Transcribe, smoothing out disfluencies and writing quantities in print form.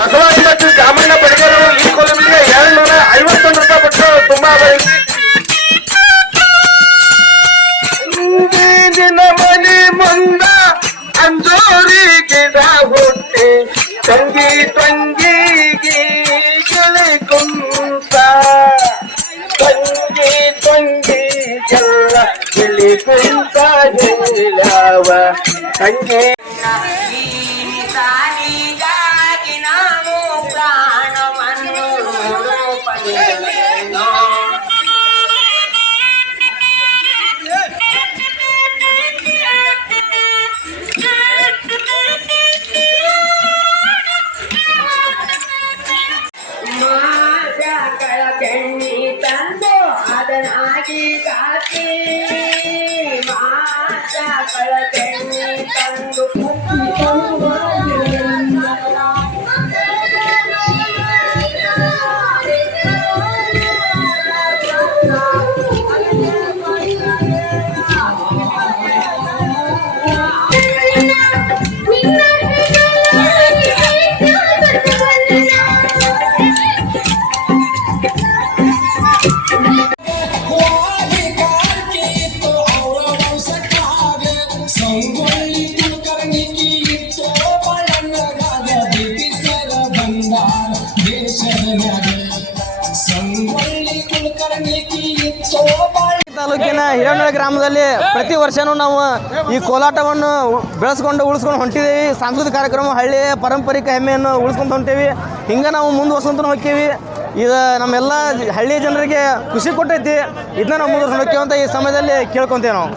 ಬಸವಾಡಿ ಮತ್ತು ಚಾಮಣ್ಣ ಬಡಿಗರು ಈ ಕೊಲುಬಿಗೆ 251 ರೂಪಾಯಿ ಕೊಟ್ಟು ತುಂಬಾ ಬಯಸಿ ದಿನ ಮನೆ ಮುಂದ ಅಂಜೋರಿ ಗಿಡ ಹುಟ್ಟಿ ತಂಗಿ ತಂಗಿಗೆ ಗಿಳಿ ಕುಂತ ತಂಗಿ ತಂಗಿಗೆಲ್ಲ ಗಿಳಿ ಕುಂತ ಹೇಳವ ತಂಗಿ ಸಾಲಿಗಾಗಿ ನಾವು ಪ್ರಾಣವನ್ನು ಪಡೆಯಲೇನೋ ಮಾಸಗಳ ಬೆಣ್ಣಿ ತಂದು ಅದನಾಗಿ ಕಾಸಿ ಮಾಸಗಳ ಬೆಣ್ಣಿ ತಂದು ತಾಲೂಕಿನ ಹಿರೇಮನೆ ಗ್ರಾಮದಲ್ಲಿ ಪ್ರತಿ ವರ್ಷನೂ ನಾವು ಈ ಕೋಲಾಟವನ್ನು ಬೆಳೆಸ್ಕೊಂಡು ಉಳಿಸ್ಕೊಂಡು ಹೊಂಟಿದ್ದೀವಿ. ಸಾಂಸ್ಕೃತಿಕ ಕಾರ್ಯಕ್ರಮ ಹಳ್ಳಿಯ ಪಾರಂಪರಿಕ ಹೆಮ್ಮೆಯನ್ನು ಉಳಿಸ್ಕೊಂಡು ಹೊಂಟೀವಿ. ಹಿಂಗೆ ನಾವು ಮುಂದುವರ್ಸ್ಕೊಂತ ಹೋಗ್ತೀವಿ. ಇದು ನಮ್ಮೆಲ್ಲ ಹಳ್ಳಿಯ ಜನರಿಗೆ ಖುಷಿ ಕೊಟ್ಟೈತಿ. ಇದನ್ನ ನಾವು ಮುಂದುವರ್ಸ್ಕೊಂಡು ಹೋಗ್ತೀವಿ ಅಂತ ಈ ಸಮಯದಲ್ಲಿ ಕೇಳ್ಕೊತೇವೆ ನಾವು.